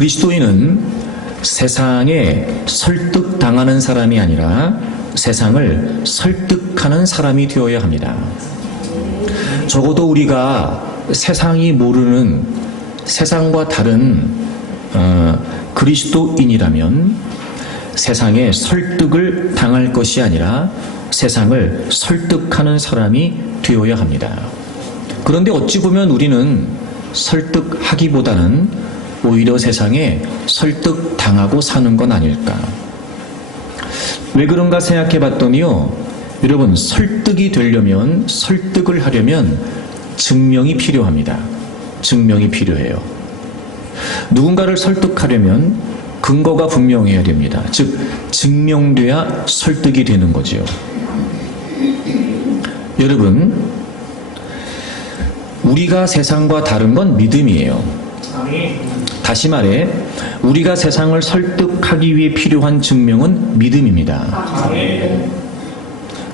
그리스도인은 세상에 설득당하는 사람이 아니라 세상을 설득하는 사람이 되어야 합니다. 적어도 우리가 세상이 모르는 세상과 다른 그리스도인이라면 세상에 설득을 당할 것이 아니라 세상을 설득하는 사람이 되어야 합니다. 그런데 어찌 보면 우리는 설득하기보다는 오히려 세상에 설득당하고 사는 건 아닐까. 왜 그런가 생각해 봤더니요, 여러분, 설득이 되려면, 설득을 하려면 증명이 필요합니다. 증명이 필요해요. 누군가를 설득하려면 근거가 분명해야 됩니다. 즉, 증명돼야 설득이 되는 거지요. 여러분, 우리가 세상과 다른 건 믿음이에요. 다시 말해, 우리가 세상을 설득하기 위해 필요한 증명은 믿음입니다.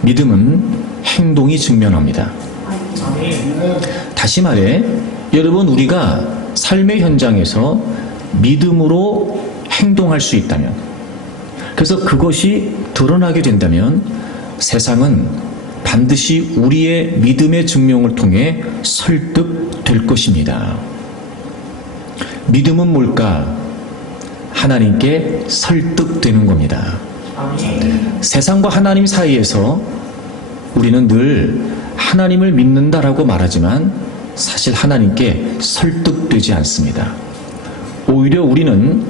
믿음은 행동이 증명합니다. 다시 말해, 여러분, 우리가 삶의 현장에서 믿음으로 행동할 수 있다면, 그래서 그것이 드러나게 된다면 세상은 반드시 우리의 믿음의 증명을 통해 설득될 것입니다. 믿음은 뭘까? 하나님께 설득되는 겁니다. 세상과 하나님 사이에서 우리는 늘 하나님을 믿는다라고 말하지만 사실 하나님께 설득되지 않습니다. 오히려 우리는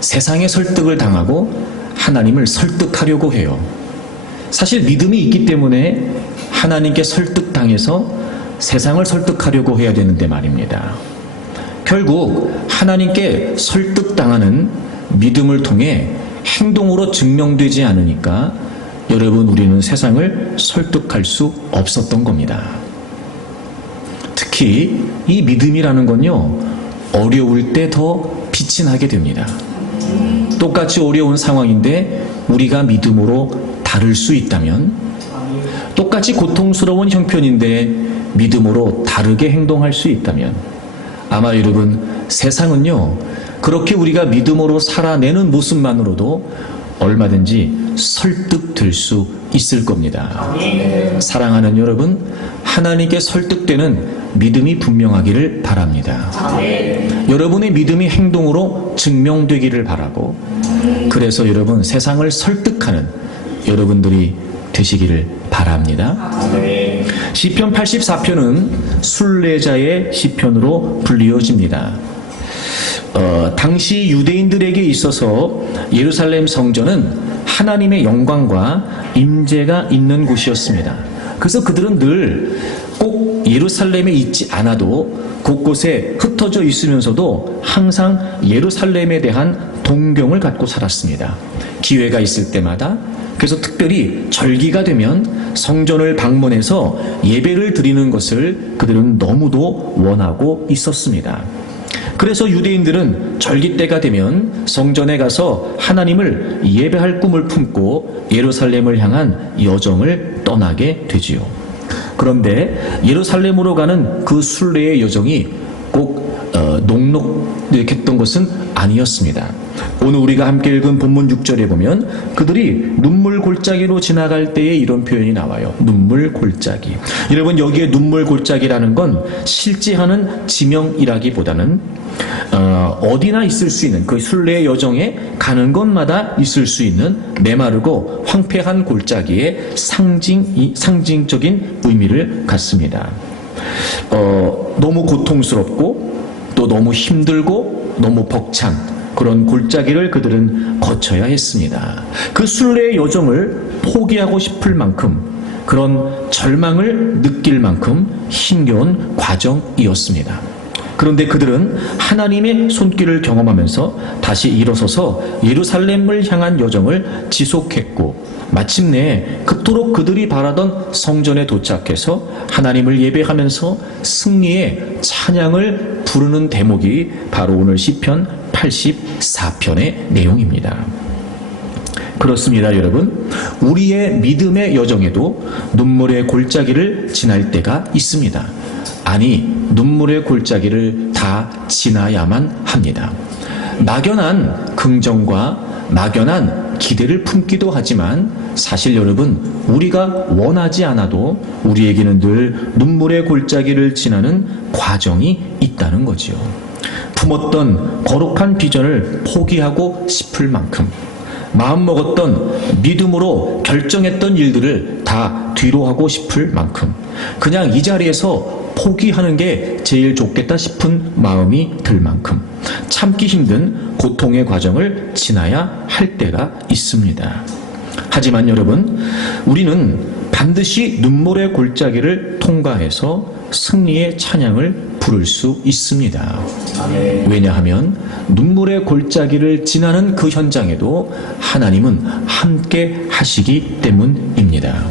세상에 설득을 당하고 하나님을 설득하려고 해요. 사실 믿음이 있기 때문에 하나님께 설득당해서 세상을 설득하려고 해야 되는데 말입니다. 결국 하나님께 설득당하는 믿음을 통해 행동으로 증명되지 않으니까 여러분, 우리는 세상을 설득할 수 없었던 겁니다. 특히 이 믿음이라는 건요, 어려울 때 더 빛이 나게 됩니다. 똑같이 어려운 상황인데 우리가 믿음으로 다를 수 있다면, 똑같이 고통스러운 형편인데 믿음으로 다르게 행동할 수 있다면, 아마 여러분, 세상은요, 그렇게 우리가 믿음으로 살아내는 모습만으로도 얼마든지 설득될 수 있을 겁니다. 사랑하는 여러분, 하나님께 설득되는 믿음이 분명하기를 바랍니다. 여러분의 믿음이 행동으로 증명되기를 바라고, 그래서 여러분, 세상을 설득하는 여러분들이 되시기를 바랍니다. 시편 84편은 순례자의 시편으로 불리어집니다. 당시 유대인들에게 있어서 예루살렘 성전은 하나님의 영광과 임재가 있는 곳이었습니다. 그래서 그들은 늘 꼭 예루살렘에 있지 않아도 곳곳에 흩어져 있으면서도 항상 예루살렘에 대한 동경을 갖고 살았습니다. 기회가 있을 때마다, 그래서 특별히 절기가 되면 성전을 방문해서 예배를 드리는 것을 그들은 너무도 원하고 있었습니다. 그래서 유대인들은 절기 때가 되면 성전에 가서 하나님을 예배할 꿈을 품고 예루살렘을 향한 여정을 떠나게 되지요. 그런데 예루살렘으로 가는 그 순례의 여정이 꼭 녹록했던 것은 아니었습니다. 오늘 우리가 함께 읽은 본문 6절에 보면 그들이 눈물 골짜기로 지나갈 때에 이런 표현이 나와요. 눈물 골짜기. 여러분, 여기에 눈물 골짜기라는 건 실제하는 지명이라기보다는 어디나 있을 수 있는, 그 순례의 여정에 가는 곳마다 있을 수 있는 메마르고 황폐한 골짜기의 상징적인 의미를 갖습니다. 너무 고통스럽고 또 너무 힘들고 너무 벅찬 그런 골짜기를 그들은 거쳐야 했습니다. 그 순례의 여정을 포기하고 싶을 만큼, 그런 절망을 느낄 만큼 힘겨운 과정이었습니다. 그런데 그들은 하나님의 손길을 경험하면서 다시 일어서서 예루살렘을 향한 여정을 지속했고, 마침내 그토록 그들이 바라던 성전에 도착해서 하나님을 예배하면서 승리의 찬양을 부르는 대목이 바로 오늘 시편 84편의 내용입니다. 그렇습니다, 여러분. 우리의 믿음의 여정에도 눈물의 골짜기를 지날 때가 있습니다. 아니, 눈물의 골짜기를 다 지나야만 합니다. 막연한 긍정과 막연한 기대를 품기도 하지만 사실 여러분, 우리가 원하지 않아도 우리에게는 늘 눈물의 골짜기를 지나는 과정이 있다는 거지요. 품었던 거룩한 비전을 포기하고 싶을 만큼, 마음먹었던 믿음으로 결정했던 일들을 다 뒤로 하고 싶을 만큼, 그냥 이 자리에서 포기하는 게 제일 좋겠다 싶은 마음이 들 만큼 참기 힘든 고통의 과정을 지나야 할 때가 있습니다. 하지만 여러분, 우리는 반드시 눈물의 골짜기를 통과해서 승리의 찬양을 부를 수 있습니다. 왜냐하면 눈물의 골짜기를 지나는 그 현장에도 하나님은 함께 하시기 때문입니다.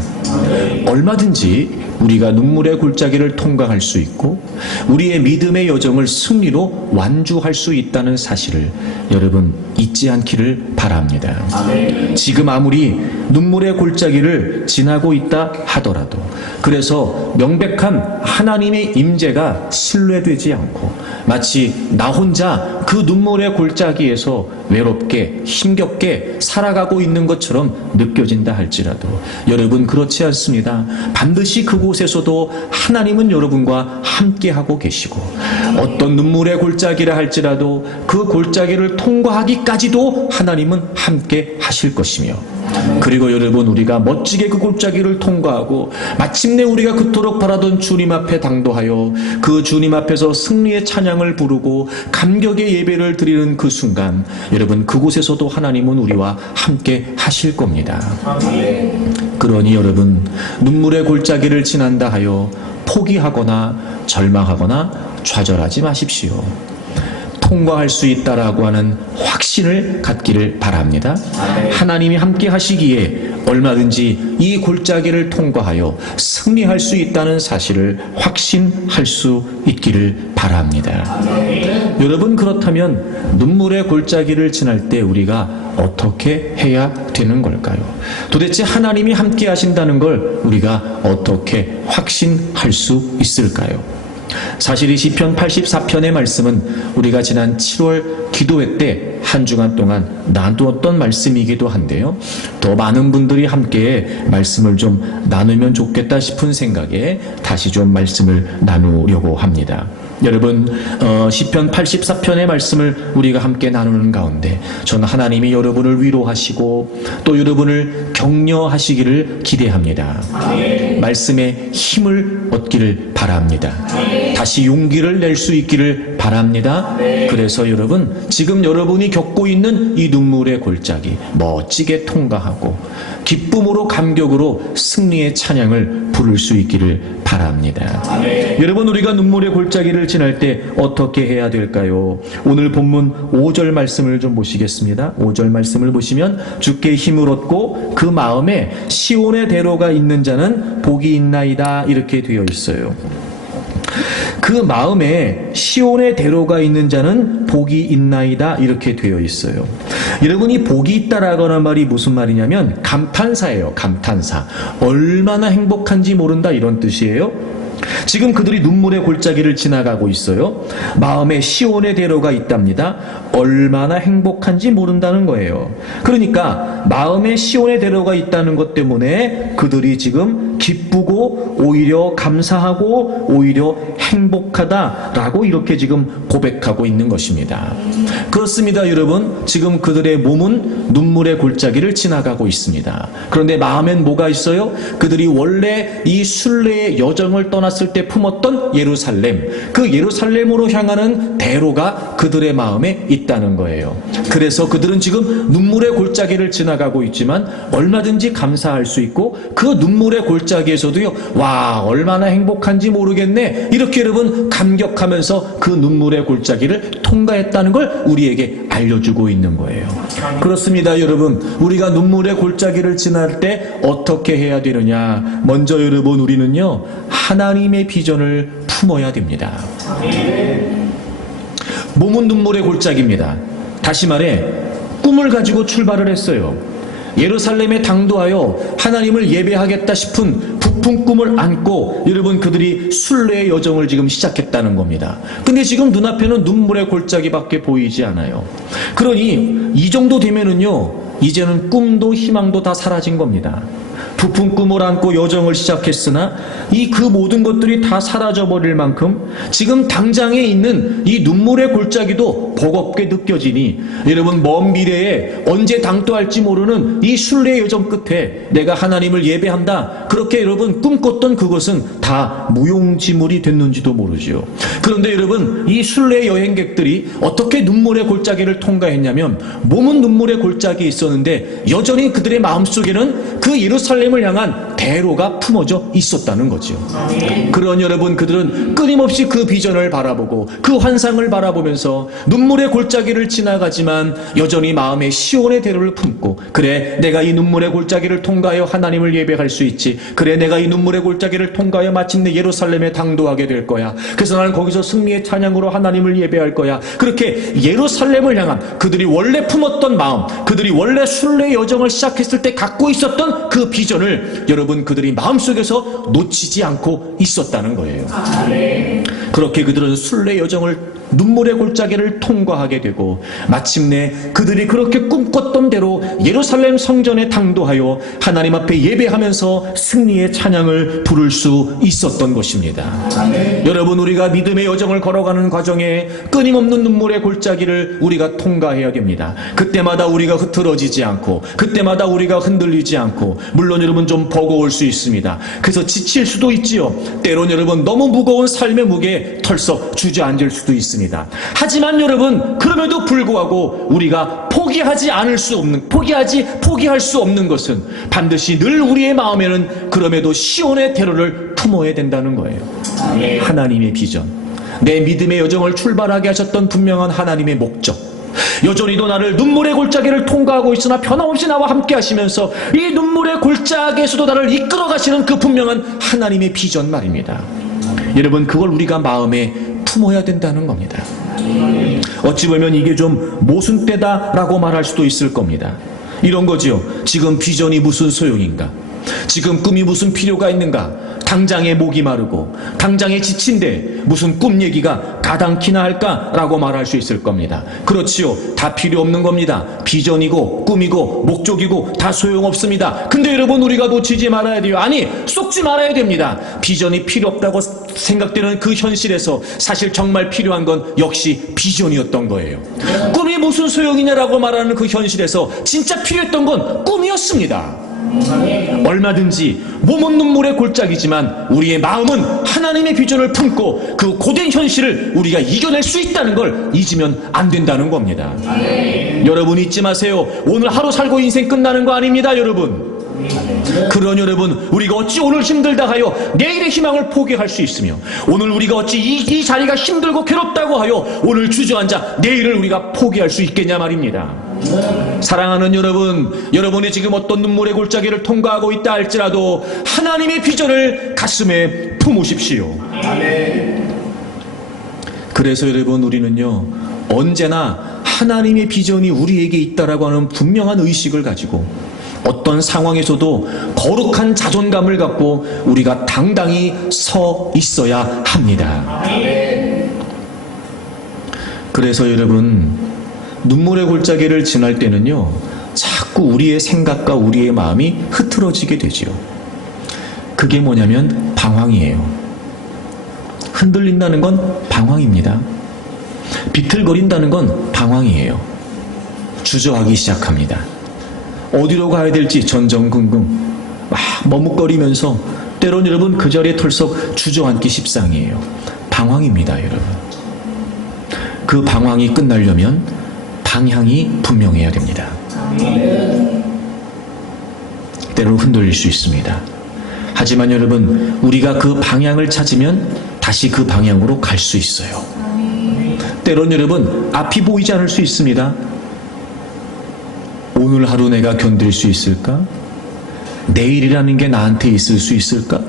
얼마든지 우리가 눈물의 골짜기를 통과할 수 있고 우리의 믿음의 여정을 승리로 완주할 수 있다는 사실을 여러분 잊지 않기를 바랍니다. 지금 아무리 눈물의 골짜기를 지나고 있다 하더라도, 그래서 명백한 하나님의 임재가 신뢰되지 않고 마치 나 혼자 그 눈물의 골짜기에서 외롭게 힘겹게 살아가고 있는 것처럼 느껴진다 할지라도 여러분, 그렇지 않습니다. 반드시 그곳에서도 하나님은 여러분과 함께하고 계시고, 어떤 눈물의 골짜기라 할지라도 그 골짜기를 통과하기까지도 하나님은 함께 하실 것이며, 그리고 여러분, 우리가 멋지게 그 골짜기를 통과하고 마침내 우리가 그토록 바라던 주님 앞에 당도하여 그 주님 앞에서 승리의 찬양을 부르고 감격의 예배를 드리는 그 순간, 여러분, 그곳에서도 하나님은 우리와 함께 하실 겁니다. 그러니 여러분, 눈물의 골짜기를 지난다 하여 포기하거나 절망하거나 좌절하지 마십시오. 통과할 수 있다라고 하는 확신을 갖기를 바랍니다. 하나님이 함께 하시기에 얼마든지 이 골짜기를 통과하여 승리할 수 있다는 사실을 확신할 수 있기를 바랍니다. 여러분, 그렇다면 눈물의 골짜기를 지날 때 우리가 어떻게 해야 되는 걸까요? 도대체 하나님이 함께 하신다는 걸 우리가 어떻게 확신할 수 있을까요? 사실 이 시편 84편의 말씀은 우리가 지난 7월 기도회 때 한 주간 동안 나누었던 말씀이기도 한데요, 더 많은 분들이 함께 말씀을 좀 나누면 좋겠다 싶은 생각에 다시 좀 말씀을 나누려고 합니다. 여러분, 시편 84편의 말씀을 우리가 함께 나누는 가운데 저는 하나님이 여러분을 위로하시고 또 여러분을 격려하시기를 기대합니다. 말씀에 힘을 얻기를 바랍니다. 다시 용기를 낼 수 있기를 바랍니다. 그래서 여러분, 지금 여러분이 겪고 있는 이 눈물의 골짜기 멋지게 통과하고 기쁨으로 감격으로 승리의 찬양을 부를 수 있기를 바랍니다. 여러분, 우리가 눈물의 골짜기를 지날 때 어떻게 해야 될까요? 오늘 본문 5절 말씀을 좀 보시겠습니다. 5절 말씀을 보시면 주께 힘을 얻고 그 마음에 시온의 대로가 있는 자는 복이 있나이다, 이렇게 되어 있어요. 그 마음에 시온의 대로가 있는 자는 복이 있나이다, 이렇게 되어 있어요. 여러분, 이 복이 있다라고 하는 말이 무슨 말이냐면 감탄사예요. 감탄사. 얼마나 행복한지 모른다, 이런 뜻이에요. 지금 그들이 눈물의 골짜기를 지나가고 있어요. 마음에 시온의 대로가 있답니다. 얼마나 행복한지 모른다는 거예요. 그러니까 마음에 시온의 대로가 있다는 것 때문에 그들이 지금 기쁘고 오히려 감사하고 오히려 행복하다라고 이렇게 지금 고백하고 있는 것입니다. 그렇습니다, 여러분. 지금 그들의 몸은 눈물의 골짜기를 지나가고 있습니다. 그런데 마음엔 뭐가 있어요? 그들이 원래 이 순례의 여정을 떠났을 때 품었던 예루살렘, 그 예루살렘으로 향하는 대로가 그들의 마음에 있다는 거예요. 그래서 그들은 지금 눈물의 골짜기를 지나가고 있지만 얼마든지 감사할 수 있고, 그 눈물의 골짜기에서도요, 와, 얼마나 행복한지 모르겠네, 이렇게 여러분 감격하면서 그 눈물의 골짜기를 통과했다는 걸 우리에게 알려주고 있는 거예요. 그렇습니다, 여러분. 우리가 눈물의 골짜기를 지날 때 어떻게 해야 되느냐? 먼저 여러분, 우리는요, 하나님의 비전을 품어야 됩니다. 몸은 눈물의 골짜기입니다. 다시 말해, 꿈을 가지고 출발을 했어요. 예루살렘에 당도하여 하나님을 예배하겠다 싶은 부푼 꿈을 안고 여러분 그들이 순례의 여정을 지금 시작했다는 겁니다. 근데 지금 눈앞에는 눈물의 골짜기밖에 보이지 않아요. 그러니 이 정도 되면은요, 이제는 꿈도 희망도 다 사라진 겁니다. 부푼 꿈을 안고 여정을 시작했으나 그 모든 것들이 다 사라져버릴 만큼 지금 당장에 있는 이 눈물의 골짜기도 버겁게 느껴지니 여러분 먼 미래에 언제 당도할지 모르는 이 순례의 여정 끝에 내가 하나님을 예배한다, 그렇게 여러분 꿈꿨던 그것은 다 무용지물이 됐는지도 모르죠. 그런데 여러분 이 순례 여행객들이 어떻게 눈물의 골짜기를 통과했냐면, 몸은 눈물의 골짜기에 있었는데 여전히 그들의 마음속에는 그 예루살렘을 향한 대로가 품어져 있었다는 거죠. 그런 여러분, 그들은 끊임없이 그 비전을 바라보고 그 환상을 바라보면서 눈물의 골짜기를 지나가지만 여전히 마음에 시온의 대로를 품고, 그래 내가 이 눈물의 골짜기를 통과하여 하나님을 예배할 수 있지, 그래 내가 이 눈물의 골짜기를 통과하여 마침내 예루살렘에 당도하게 될 거야, 그래서 나는 거기서 승리의 찬양으로 하나님을 예배할 거야. 그렇게 예루살렘을 향한 그들이 원래 품었던 마음, 그들이 원래 순례의 여정을 시작했을 때 갖고 있었던 그 비전을 여러분 그들이 마음속에서 놓치지 않고 있었다는 거예요. 그렇게 그들은 순례 여정을, 눈물의 골짜기를 통과하게 되고 마침내 그들이 그렇게 꿈꿨던 대로 예루살렘 성전에 당도하여 하나님 앞에 예배하면서 승리의 찬양을 부를 수 있었던 것입니다. 여러분, 우리가 믿음의 여정을 걸어가는 과정에 끊임없는 눈물의 골짜기를 우리가 통과해야 됩니다. 그때마다 우리가 흐트러지지 않고, 그때마다 우리가 흔들리지 않고, 물론 여러분 좀 버거울 수 있습니다. 그래서 지칠 수도 있지요. 때론 여러분 너무 무거운 삶의 무게에 털썩 주저앉을 수도 있습니다. 하지만 여러분, 그럼에도 불구하고 우리가 포기할 수 없는 것은 반드시 늘 우리의 마음에는 그럼에도 시온의 대로를 품어야 된다는 거예요. 하나님의 비전, 내 믿음의 여정을 출발하게 하셨던 분명한 하나님의 목적, 여전히도 나를 눈물의 골짜기를 통과하고 있으나 변함없이 나와 함께 하시면서 이 눈물의 골짜기에서도 나를 이끌어 가시는 그 분명한 하나님의 비전 말입니다. 여러분, 그걸 우리가 마음에 품어야 된다는 겁니다. 어찌 보면 이게 좀 모순되다라고 말할 수도 있을 겁니다. 이런 거지요. 지금 비전이 무슨 소용인가? 지금 꿈이 무슨 필요가 있는가? 당장에 목이 마르고 당장에 지친데 무슨 꿈 얘기가 가당키나 할까라고 말할 수 있을 겁니다. 그렇지요. 다 필요 없는 겁니다. 비전이고 꿈이고 목적이고 다 소용없습니다. 근데 여러분, 우리가 놓치지 말아야 돼요. 아니, 쏙지 말아야 됩니다. 비전이 필요 없다고 생각되는 그 현실에서 사실 정말 필요한 건 역시 비전이었던 거예요. 꿈이 무슨 소용이냐라고 말하는 그 현실에서 진짜 필요했던 건 꿈이었습니다. 얼마든지 몸은 눈물의 골짜기지만 우리의 마음은 하나님의 비전을 품고 그 고된 현실을 우리가 이겨낼 수 있다는 걸 잊으면 안 된다는 겁니다. 여러분, 잊지 마세요. 오늘 하루 살고 인생 끝나는 거 아닙니다, 여러분. 그런 여러분, 우리가 어찌 오늘 힘들다 하여 내일의 희망을 포기할 수 있으며, 오늘 우리가 어찌 이 자리가 힘들고 괴롭다고 하여 오늘 주저앉아 내일을 우리가 포기할 수 있겠냐 말입니다. 사랑하는 여러분, 여러분이 지금 어떤 눈물의 골짜기를 통과하고 있다 할지라도 하나님의 비전을 가슴에 품으십시오. 그래서 여러분, 우리는요 언제나 하나님의 비전이 우리에게 있다라고 하는 분명한 의식을 가지고 어떤 상황에서도 거룩한 자존감을 갖고 우리가 당당히 서 있어야 합니다. 그래서 여러분, 눈물의 골짜기를 지날 때는요 자꾸 우리의 생각과 우리의 마음이 흐트러지게 되지요. 그게 뭐냐면 방황이에요. 흔들린다는 건 방황입니다. 비틀거린다는 건 방황이에요. 주저하기 시작합니다. 어디로 가야 될지 전전긍긍 막 머뭇거리면서 때론 여러분 그 자리에 털썩 주저앉기 십상이에요. 방황입니다, 여러분. 그 방황이 끝나려면 방향이 분명해야 됩니다. 때론 흔들릴 수 있습니다. 하지만 여러분, 우리가 그 방향을 찾으면 다시 그 방향으로 갈 수 있어요. 때론 여러분, 앞이 보이지 않을 수 있습니다. 오늘 하루 내가 견딜 수 있을까? 내일이라는 게 나한테 있을 수 있을까?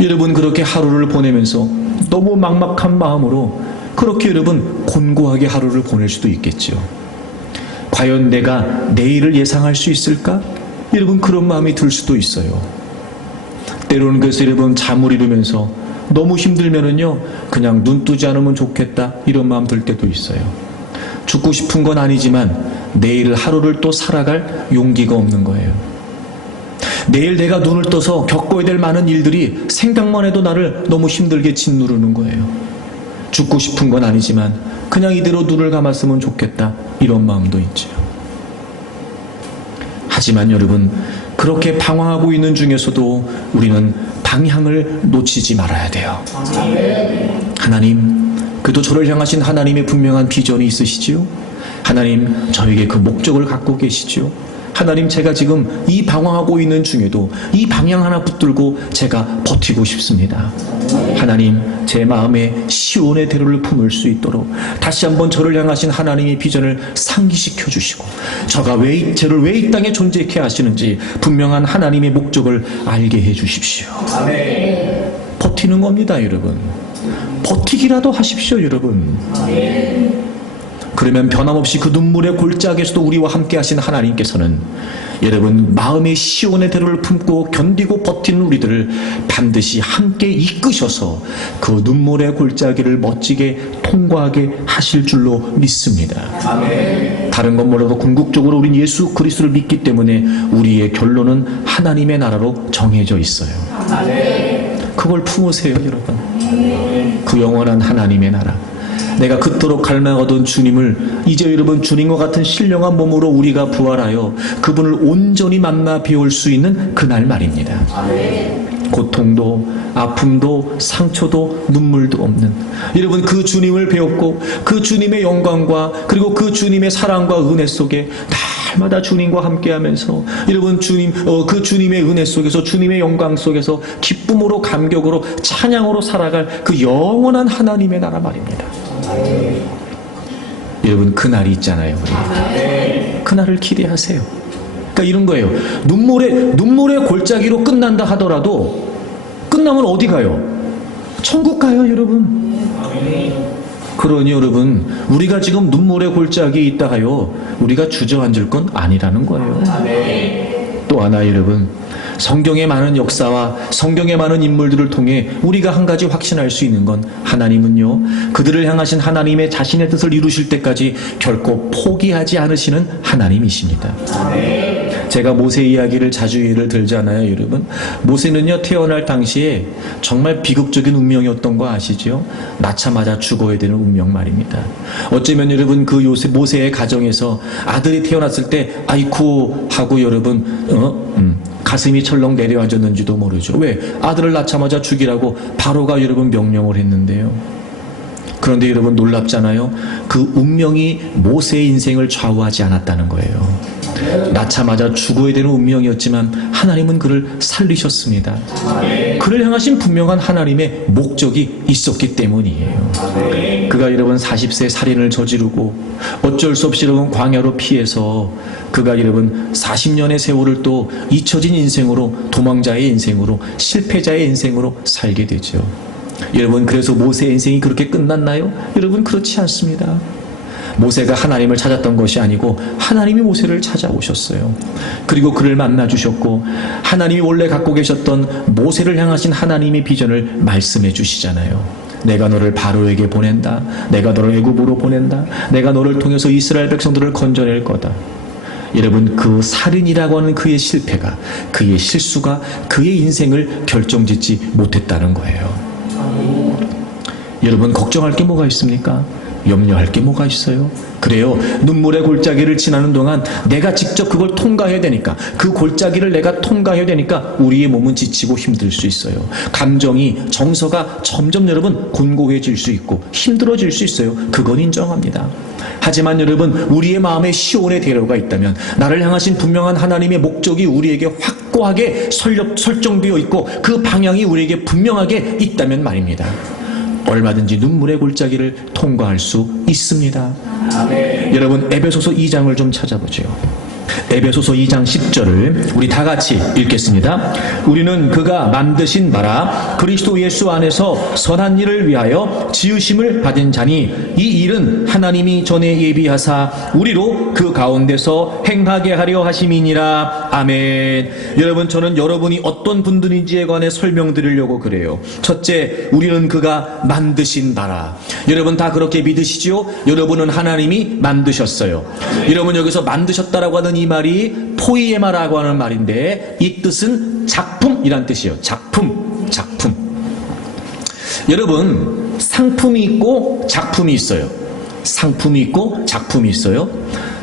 여러분, 그렇게 하루를 보내면서 너무 막막한 마음으로 그렇게 여러분 곤고하게 하루를 보낼 수도 있겠죠. 과연 내가 내일을 예상할 수 있을까? 여러분, 그런 마음이 들 수도 있어요. 때로는 그래서 여러분 잠을 이루면서 너무 힘들면은요 그냥 눈 뜨지 않으면 좋겠다 이런 마음 들 때도 있어요. 죽고 싶은 건 아니지만 내일 하루를 또 살아갈 용기가 없는 거예요. 내일 내가 눈을 떠서 겪어야 될 많은 일들이 생각만 해도 나를 너무 힘들게 짓누르는 거예요. 죽고 싶은 건 아니지만 그냥 이대로 눈을 감았으면 좋겠다 이런 마음도 있죠. 하지만 여러분 그렇게 방황하고 있는 중에서도 우리는 방향을 놓치지 말아야 돼요. 하나님, 그래도 저를 향하신 하나님의 분명한 비전이 있으시지요? 하나님, 저에게 그 목적을 갖고 계시지요? 하나님, 제가 지금 이 방황하고 있는 중에도 이 방향 하나 붙들고 제가 버티고 싶습니다. 하나님, 제 마음에 시온의 대로를 품을 수 있도록 다시 한번 저를 향하신 하나님의 비전을 상기시켜 주시고 저를 왜 이 땅에 존재케 하시는지 분명한 하나님의 목적을 알게 해 주십시오. 아멘. 버티는 겁니다, 여러분. 버티기라도 하십시오, 여러분. 아멘. 그러면 변함없이 그 눈물의 골짜기에서도 우리와 함께 하신 하나님께서는 여러분 마음의 시온의 대로를 품고 견디고 버티는 우리들을 반드시 함께 이끄셔서 그 눈물의 골짜기를 멋지게 통과하게 하실 줄로 믿습니다. 아멘. 다른 건 뭐라도 궁극적으로 우린 예수 그리스도를 믿기 때문에 우리의 결론은 하나님의 나라로 정해져 있어요. 아멘. 그걸 품으세요, 여러분. 아멘. 그 영원한 하나님의 나라. 내가 그토록 갈망하던 주님을 이제 여러분 주님과 같은 신령한 몸으로 우리가 부활하여 그분을 온전히 만나 배울 수 있는 그날 말입니다. 아멘. 고통도 아픔도 상처도 눈물도 없는 여러분 그 주님을 배웠고 그 주님의 영광과 그리고 그 주님의 사랑과 은혜 속에 날마다 주님과 함께하면서 여러분 그 주님의 은혜 속에서 주님의 영광 속에서 기쁨으로 감격으로 찬양으로 살아갈 그 영원한 하나님의 나라 말입니다. 여러분 그날이 있잖아요. 그날을 기대하세요. 그러니까 이런 거예요. 눈물의 골짜기로 끝난다 하더라도 끝나면 어디 가요? 천국 가요, 여러분. 그러니 여러분 우리가 지금 눈물의 골짜기에 있다 하여 우리가 주저앉을 건 아니라는 거예요. 또 하나 여러분 성경의 많은 역사와 성경의 많은 인물들을 통해 우리가 한 가지 확신할 수 있는 건 하나님은요 그들을 향하신 하나님의 자신의 뜻을 이루실 때까지 결코 포기하지 않으시는 하나님이십니다. 제가 모세 이야기를 자주 예를 들잖아요, 여러분. 모세는요 태어날 당시에 정말 비극적인 운명이었던 거 아시죠? 낳자마자 죽어야 되는 운명 말입니다. 어쩌면 여러분 그 모세의 가정에서 아들이 태어났을 때 아이쿠 하고 여러분 가슴이 철렁 내려앉았는지도 모르죠. 왜? 아들을 낳자마자 죽이라고 바로가 여러분 명령을 했는데요. 그런데 여러분 놀랍잖아요. 그 운명이 모세의 인생을 좌우하지 않았다는 거예요. 낳자마자 죽어야 되는 운명이었지만 하나님은 그를 살리셨습니다. 그를 향하신 분명한 하나님의 목적이 있었기 때문이에요. 그가 여러분 40세 살인을 저지르고 어쩔 수 없이 여러분 광야로 피해서 그가 여러분 40년의 세월을 또 잊혀진 인생으로 도망자의 인생으로 실패자의 인생으로 살게 되죠. 여러분 그래서 모세의 인생이 그렇게 끝났나요? 여러분 그렇지 않습니다. 모세가 하나님을 찾았던 것이 아니고 하나님이 모세를 찾아오셨어요. 그리고 그를 만나주셨고 하나님이 원래 갖고 계셨던 모세를 향하신 하나님의 비전을 말씀해 주시잖아요. 내가 너를 바로에게 보낸다. 내가 너를 애굽으로 보낸다. 내가 너를 통해서 이스라엘 백성들을 건져낼 거다. 여러분 그 살인이라고 하는 그의 실패가 그의 실수가 그의 인생을 결정짓지 못했다는 거예요. 여러분 걱정할 게 뭐가 있습니까? 염려할 게 뭐가 있어요? 그래요. 눈물의 골짜기를 지나는 동안 내가 직접 그걸 통과해야 되니까 그 골짜기를 내가 통과해야 되니까 우리의 몸은 지치고 힘들 수 있어요. 감정이 정서가 점점 여러분 곤고해질 수 있고 힘들어질 수 있어요. 그건 인정합니다. 하지만 여러분 우리의 마음에 시온의 대로가 있다면 나를 향하신 분명한 하나님의 목적이 우리에게 확고하게 설정되어 있고 그 방향이 우리에게 분명하게 있다면 말입니다. 얼마든지 눈물의 골짜기를 통과할 수 있습니다. 아멘. 여러분 에베소서 2장을 좀 찾아보죠. 에베소서 2장 10절을 우리 다 같이 읽겠습니다. 우리는 그가 만드신 바라 그리스도 예수 안에서 선한 일을 위하여 지으심을 받은 자니 이 일은 하나님이 전에 예비하사 우리로 그 가운데서 행하게 하려 하심이니라. 아멘. 여러분, 저는 여러분이 어떤 분들인지에 관해 설명드리려고 그래요. 첫째, 우리는 그가 만드신 바라. 여러분 다 그렇게 믿으시죠? 여러분은 하나님이 만드셨어요. 여러분, 여기서 만드셨다라고 하는 이 말이 포이에마라고 하는 말인데 이 뜻은 작품이란 뜻이에요. 작품. 여러분, 상품이 있고 작품이 있어요. 상품이 있고 작품이 있어요.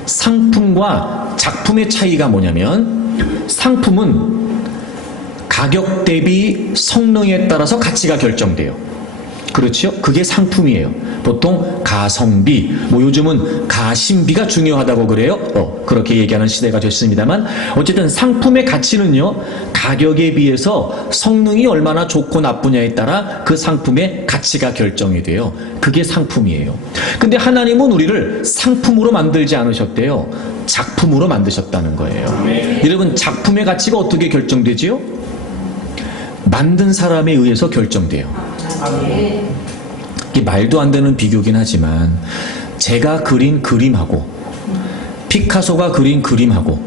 상품과 작품의 차이가 뭐냐면, 상품은 가격 대비 성능에 따라서 가치가 결정돼요. 그렇죠? 그게 상품이에요. 보통 가성비, 요즘은 가심비가 중요하다고 그래요. 그렇게 얘기하는 시대가 됐습니다만, 어쨌든 상품의 가치는요, 가격에 비해서 성능이 얼마나 좋고 나쁘냐에 따라 그 상품의 가치가 결정이 돼요. 그게 상품이에요. 근데 하나님은 우리를 상품으로 만들지 않으셨대요. 작품으로 만드셨다는 거예요. 여러분, 작품의 가치가 어떻게 결정되지요? 만든 사람에 의해서 결정돼요. 이게 말도 안 되는 비교긴 하지만, 제가 그린 그림하고 피카소가 그린 그림하고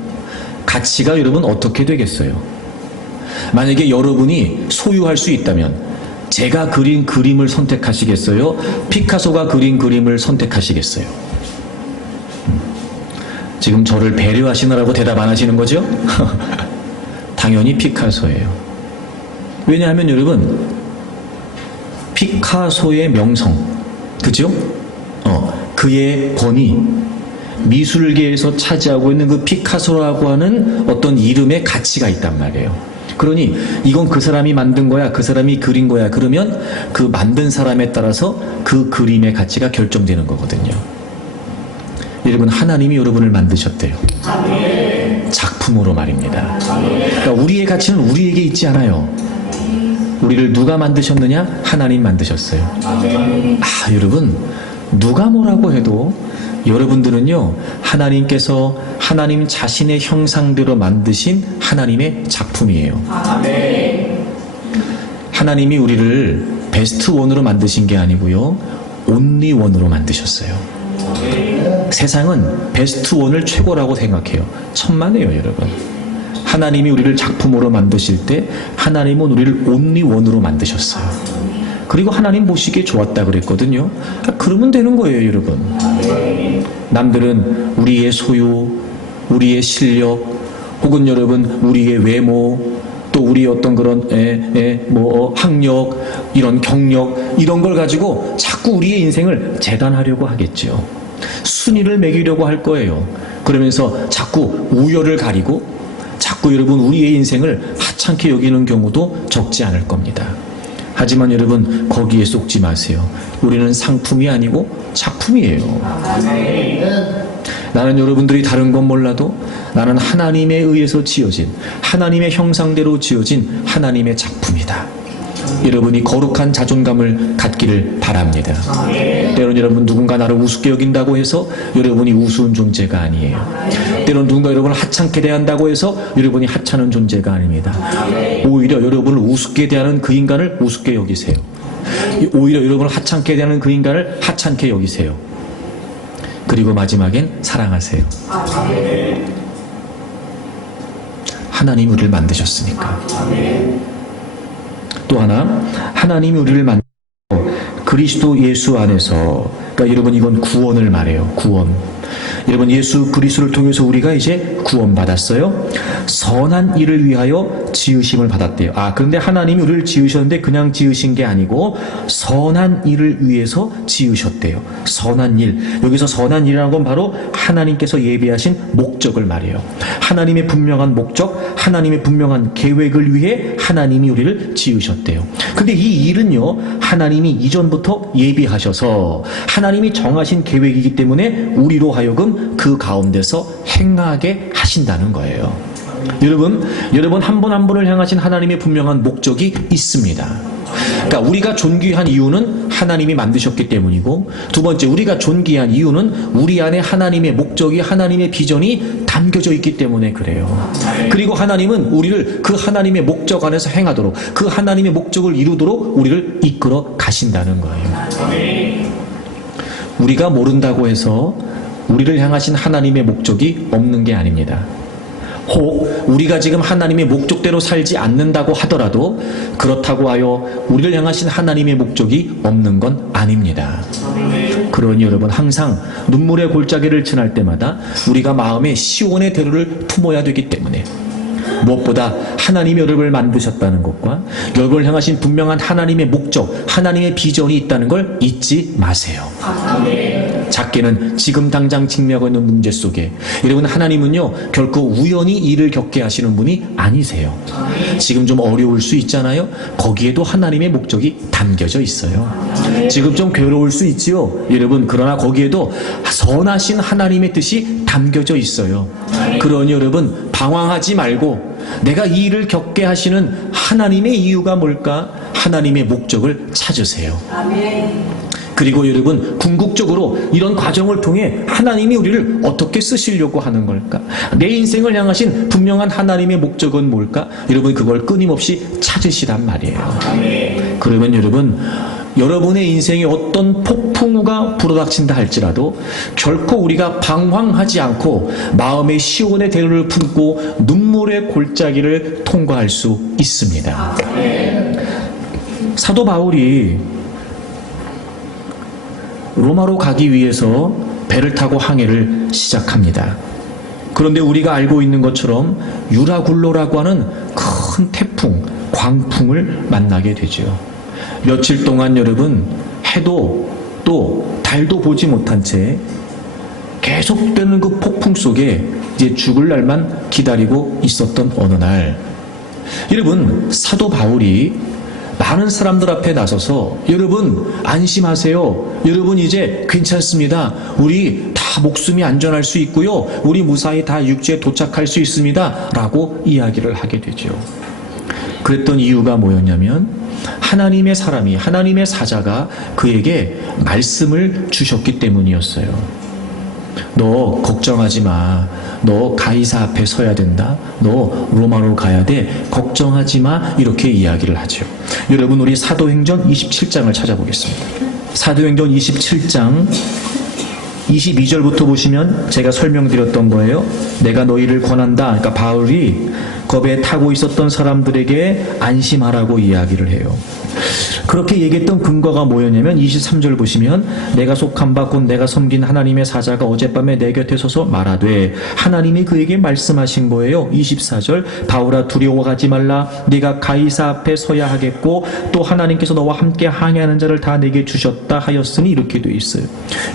가치가 여러분 어떻게 되겠어요? 만약에 여러분이 소유할 수 있다면 제가 그린 그림을 선택하시겠어요? 피카소가 그린 그림을 선택하시겠어요? 지금 저를 배려하시느라고 대답 안 하시는 거죠? 당연히 피카소예요. 왜냐하면 여러분, 피카소의 명성, 그죠? 그의 권위, 미술계에서 차지하고 있는 그 피카소라고 하는 어떤 이름의 가치가 있단 말이에요. 그러니 이건 그 사람이 만든 거야, 그 사람이 그린 거야, 그러면 그 만든 사람에 따라서 그 그림의 가치가 결정되는 거거든요. 여러분, 하나님이 여러분을 만드셨대요. 작품으로 말입니다. 그러니까 우리의 가치는 우리에게 있지 않아요. 우리를 누가 만드셨느냐? 하나님 만드셨어요. 여러분, 누가 뭐라고 해도 여러분들은요, 하나님께서 하나님 자신의 형상대로 만드신 하나님의 작품이에요. 하나님이 우리를 베스트 원으로 만드신 게 아니고요, 온리 원으로 만드셨어요. 세상은 베스트 원을 최고라고 생각해요. 천만에요, 여러분. 하나님이 우리를 작품으로 만드실 때 하나님은 우리를 온리 원으로 만드셨어요. 그리고 하나님 보시기에 좋았다 그랬거든요. 그러면 되는 거예요, 여러분. 남들은 우리의 소유, 우리의 실력, 혹은 여러분 우리의 외모, 또 우리의 어떤 그런 학력, 이런 경력, 이런 걸 가지고 자꾸 우리의 인생을 재단하려고 하겠죠. 순위를 매기려고 할 거예요. 그러면서 자꾸 우열을 가리고 자꾸 여러분 우리의 인생을 하찮게 여기는 경우도 적지 않을 겁니다. 하지만 여러분, 거기에 속지 마세요. 우리는 상품이 아니고 작품이에요. 나는 여러분들이 다른 건 몰라도 나는 하나님에 의해서 지어진, 하나님의 형상대로 지어진 하나님의 작품이다. 여러분이 거룩한 자존감을 갖기를 바랍니다. 때론 여러분, 누군가 나를 우습게 여긴다고 해서 여러분이 우스운 존재가 아니에요. 때론 누군가 여러분을 하찮게 대한다고 해서 여러분이 하찮은 존재가 아닙니다. 오히려 여러분을 우습게 대하는 그 인간을 우습게 여기세요. 오히려 여러분을 하찮게 대하는 그 인간을 하찮게 여기세요. 그리고 마지막엔 사랑하세요. 하나님이 우리를 만드셨으니까. 또 하나, 하나님이 우리를 만들고 그리스도 예수 안에서, 그러니까 여러분, 이건 구원을 말해요. 구원. 여러분, 예수 그리스도를 통해서 우리가 이제 구원받았어요. 선한 일을 위하여 지으심을 받았대요. 그런데 하나님이 우리를 지으셨는데 그냥 지으신 게 아니고 선한 일을 위해서 지으셨대요. 선한 일. 여기서 선한 일이라는 건 바로 하나님께서 예비하신 목적을 말해요. 하나님의 분명한 목적, 하나님의 분명한 계획을 위해 하나님이 우리를 지으셨대요. 근데 이 일은요, 하나님이 이전부터 예비하셔서 하나님이 정하신 계획이기 때문에 우리로 하여금 그 가운데서 행하게 하신다는 거예요. 여러분 한 분 한 분을 향하신 하나님의 분명한 목적이 있습니다. 그러니까 우리가 존귀한 이유는 하나님이 만드셨기 때문이고, 두 번째, 우리가 존귀한 이유는 우리 안에 하나님의 목적이, 하나님의 비전이 담겨져 있기 때문에 그래요. 그리고 하나님은 우리를 그 하나님의 목적 안에서 행하도록, 그 하나님의 목적을 이루도록 우리를 이끌어 가신다는 거예요. 우리가 모른다고 해서 우리를 향하신 하나님의 목적이 없는 게 아닙니다. 혹 우리가 지금 하나님의 목적대로 살지 않는다고 하더라도 그렇다고 하여 우리를 향하신 하나님의 목적이 없는 건 아닙니다. 그러니 여러분, 항상 눈물의 골짜기를 지날 때마다 우리가 마음에 시온의 대로를 품어야 되기 때문에, 무엇보다 하나님이 여러분을 만드셨다는 것과 여러분을 향하신 분명한 하나님의 목적, 하나님의 비전이 있다는 걸 잊지 마세요. 작게는 지금 당장 직면하고 있는 문제 속에 여러분, 하나님은요 결코 우연히 일을 겪게 하시는 분이 아니세요. 지금 좀 어려울 수 있잖아요. 거기에도 하나님의 목적이 담겨져 있어요. 지금 좀 괴로울 수 있지요, 여러분. 그러나 거기에도 선하신 하나님의 뜻이 담겨져 있어요. 그러니 여러분, 방황하지 말고 내가 이 일을 겪게 하시는 하나님의 이유가 뭘까? 하나님의 목적을 찾으세요. 그리고 여러분, 궁극적으로 이런 과정을 통해 하나님이 우리를 어떻게 쓰시려고 하는 걸까? 내 인생을 향하신 분명한 하나님의 목적은 뭘까? 여러분, 그걸 끊임없이 찾으시란 말이에요. 그러면 여러분, 여러분의 인생에 어떤 폭풍우가 불어닥친다 할지라도 결코 우리가 방황하지 않고 마음의 시온의 대로를 품고 눈물의 골짜기를 통과할 수 있습니다. 사도 바울이 로마로 가기 위해서 배를 타고 항해를 시작합니다. 그런데 우리가 알고 있는 것처럼 유라굴로라고 하는 큰 태풍, 광풍을 만나게 되죠. 며칠 동안 여러분, 해도 또 달도 보지 못한 채 계속되는 그 폭풍 속에 이제 죽을 날만 기다리고 있었던 어느 날, 여러분, 사도 바울이 많은 사람들 앞에 나서서 여러분 안심하세요. 여러분 이제 괜찮습니다. 우리 다 목숨이 안전할 수 있고요. 우리 무사히 다 육지에 도착할 수 있습니다. 라고 이야기를 하게 되죠. 그랬던 이유가 뭐였냐면 하나님의 사람이, 하나님의 사자가 그에게 말씀을 주셨기 때문이었어요. 너 걱정하지 마. 너 가이사 앞에 서야 된다. 너 로마로 가야 돼. 걱정하지 마. 이렇게 이야기를 하죠. 여러분, 우리 사도행전 27장을 찾아보겠습니다. 사도행전 27장 22절부터 보시면 제가 설명드렸던 거예요. 내가 너희를 권한다. 그러니까 바울이 겁에 타고 있었던 사람들에게 안심하라고 이야기를 해요. 그렇게 얘기했던 근거가 뭐였냐면 23절 보시면 내가 속한 바 곧 내가 섬긴 하나님의 사자가 어젯밤에 내 곁에 서서 말하되 하나님이 그에게 말씀하신 거예요. 24절 바울아 두려워하지 말라. 네가 가이사 앞에 서야 하겠고 또 하나님께서 너와 함께 항해하는 자를 다 내게 주셨다 하였으니 이렇게 돼 있어요.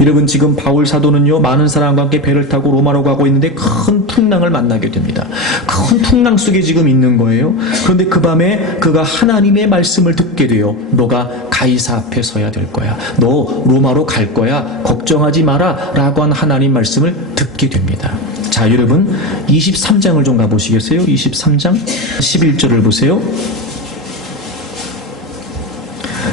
여러분, 지금 바울 사도는요 많은 사람과 함께 배를 타고 로마로 가고 있는데 큰 풍랑을 만나게 됩니다. 큰 풍랑 속에 지금 있는 거예요. 그런데 그 밤에 그가 하나님의 말씀을 듣게 돼요. 너가 가이사 앞에 서야 될 거야. 너 로마로 갈 거야. 걱정하지 마라. 라고 한 하나님 말씀을 듣게 됩니다. 자, 여러분 23장을 좀 가보시겠어요? 23장 11절을 보세요.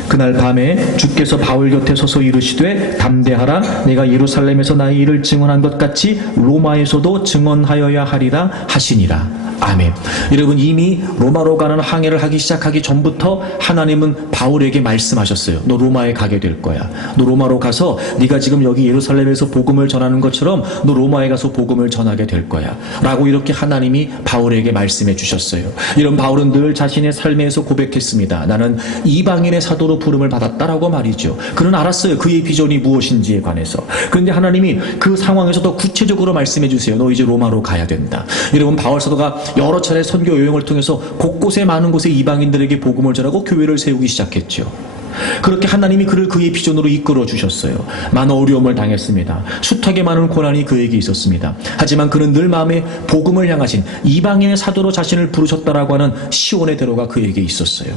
그날 밤에 주께서 바울 곁에 서서 이르시되 담대하라. 내가 예루살렘에서 나의 일을 증언한 것 같이 로마에서도 증언하여야 하리라 하시니라. 아멘. 여러분, 이미 로마로 가는 항해를 하기 시작하기 전부터 하나님은 바울에게 말씀하셨어요. 너 로마에 가게 될 거야. 너 로마로 가서 네가 지금 여기 예루살렘에서 복음을 전하는 것처럼 너 로마에 가서 복음을 전하게 될 거야. 라고 이렇게 하나님이 바울에게 말씀해 주셨어요. 이런 바울은 늘 자신의 삶에서 고백했습니다. 나는 이방인의 사도로 부름을 받았다라고 말이죠. 그는 알았어요. 그의 비전이 무엇인지에 관해서. 그런데 하나님이 그 상황에서 더 구체적으로 말씀해 주세요. 너 이제 로마로 가야 된다. 여러분, 바울 사도가 여러 차례 선교 여행을 통해서 곳곳에 많은 곳에 이방인들에게 복음을 전하고 교회를 세우기 시작했죠. 그렇게 하나님이 그를 그의 비전으로 이끌어 주셨어요. 많은 어려움을 당했습니다. 숱하게 많은 고난이 그에게 있었습니다. 하지만 그는 늘 마음에 복음을 향하신 이방인의 사도로 자신을 부르셨다라고 하는 시온의 대로가 그에게 있었어요.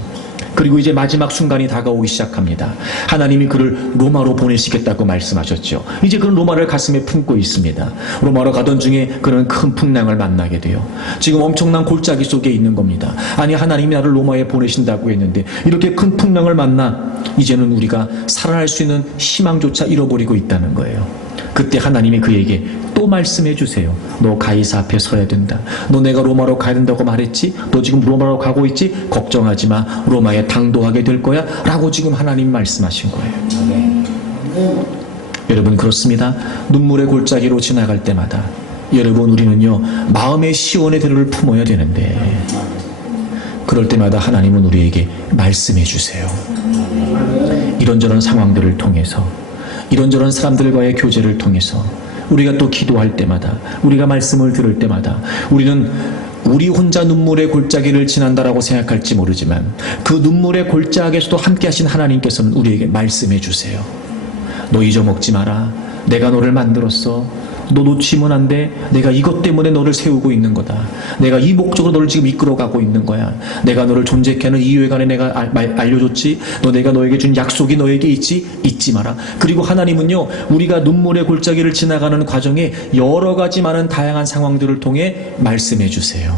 그리고 이제 마지막 순간이 다가오기 시작합니다. 하나님이 그를 로마로 보내시겠다고 말씀하셨죠. 이제 그는 로마를 가슴에 품고 있습니다. 로마로 가던 중에 그는 큰 풍랑을 만나게 돼요. 지금 엄청난 골짜기 속에 있는 겁니다. 아니, 하나님이 나를 로마에 보내신다고 했는데 이렇게 큰 풍랑을 만나 이제는 우리가 살아날 수 있는 희망조차 잃어버리고 있다는 거예요. 그때 하나님이 그에게 또 말씀해 주세요. 너 가이사 앞에 서야 된다. 너 내가 로마로 가야 된다고 말했지? 너 지금 로마로 가고 있지? 걱정하지 마. 로마에 당도하게 될 거야. 라고 지금 하나님 말씀하신 거예요. 여러분, 그렇습니다. 눈물의 골짜기로 지나갈 때마다 여러분, 우리는요 마음의 시온의 대로를 품어야 되는데 그럴 때마다 하나님은 우리에게 말씀해 주세요. 이런저런 상황들을 통해서, 이런저런 사람들과의 교제를 통해서, 우리가 또 기도할 때마다, 우리가 말씀을 들을 때마다 우리는 우리 혼자 눈물의 골짜기를 지난다라고 생각할지 모르지만 그 눈물의 골짜기에서도 함께 하신 하나님께서는 우리에게 말씀해 주세요. 너 잊어먹지 마라. 내가 너를 만들었어. 너 놓치면 안 돼. 내가 이것 때문에 너를 세우고 있는 거다. 내가 이 목적으로 너를 지금 이끌어가고 있는 거야. 내가 너를 존재케 하는 이유에 관해 내가 알려줬지. 내가 너에게 준 약속이 너에게 있지. 잊지 마라. 그리고 하나님은요, 우리가 눈물의 골짜기를 지나가는 과정에 여러 가지 많은 다양한 상황들을 통해 말씀해 주세요.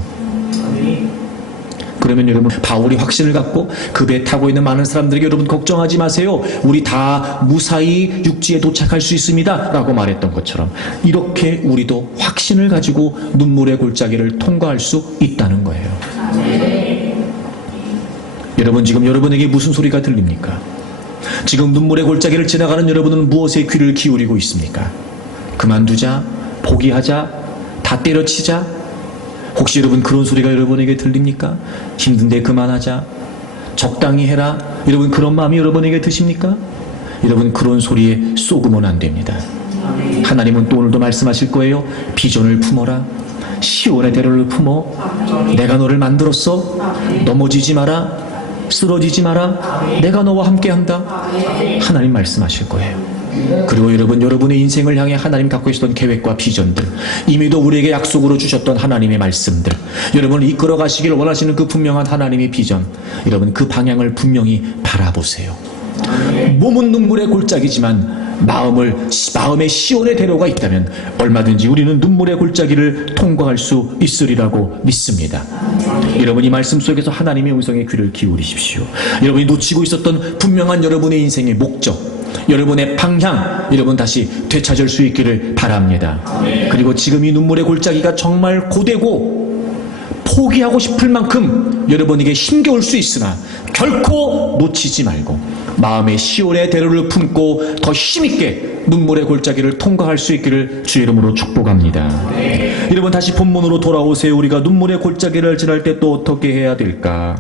그러면 여러분, 바울이 확신을 갖고 그 배 타고 있는 많은 사람들에게 여러분 걱정하지 마세요. 우리 다 무사히 육지에 도착할 수 있습니다. 라고 말했던 것처럼 이렇게 우리도 확신을 가지고 눈물의 골짜기를 통과할 수 있다는 거예요. 여러분, 지금 여러분에게 무슨 소리가 들립니까? 지금 눈물의 골짜기를 지나가는 여러분은 무엇에 귀를 기울이고 있습니까? 그만두자? 포기하자? 다 때려치자? 혹시 여러분 그런 소리가 여러분에게 들립니까? 힘든데 그만하자. 적당히 해라. 여러분 그런 마음이 여러분에게 드십니까? 여러분 그런 소리에 쏘으면 안 됩니다. 하나님은 또 오늘도 말씀하실 거예요. 비전을 품어라. 시온의 대로를 품어. 내가 너를 만들었어. 넘어지지 마라. 쓰러지지 마라. 내가 너와 함께한다. 하나님 말씀하실 거예요. 그리고 여러분, 여러분의 인생을 향해 하나님 갖고 계시던 계획과 비전들, 이미도 우리에게 약속으로 주셨던 하나님의 말씀들, 여러분을 이끌어 가시길 원하시는 그 분명한 하나님의 비전, 여러분 그 방향을 분명히 바라보세요. 몸은 눈물의 골짜기지만 마음의 시온의 대로가 있다면 얼마든지 우리는 눈물의 골짜기를 통과할 수 있으리라고 믿습니다. 여러분, 이 말씀 속에서 하나님의 음성에 귀를 기울이십시오. 여러분이 놓치고 있었던 분명한 여러분의 인생의 목적, 여러분의 방향, 여러분 다시 되찾을 수 있기를 바랍니다. 그리고 지금 이 눈물의 골짜기가 정말 고되고 포기하고 싶을 만큼 여러분에게 힘겨울 수 있으나 결코 놓치지 말고 마음의 시온의 대로를 품고 더 힘있게 눈물의 골짜기를 통과할 수 있기를 주의 이름으로 축복합니다. 여러분, 다시 본문으로 돌아오세요. 우리가 눈물의 골짜기를 지날 때 또 어떻게 해야 될까?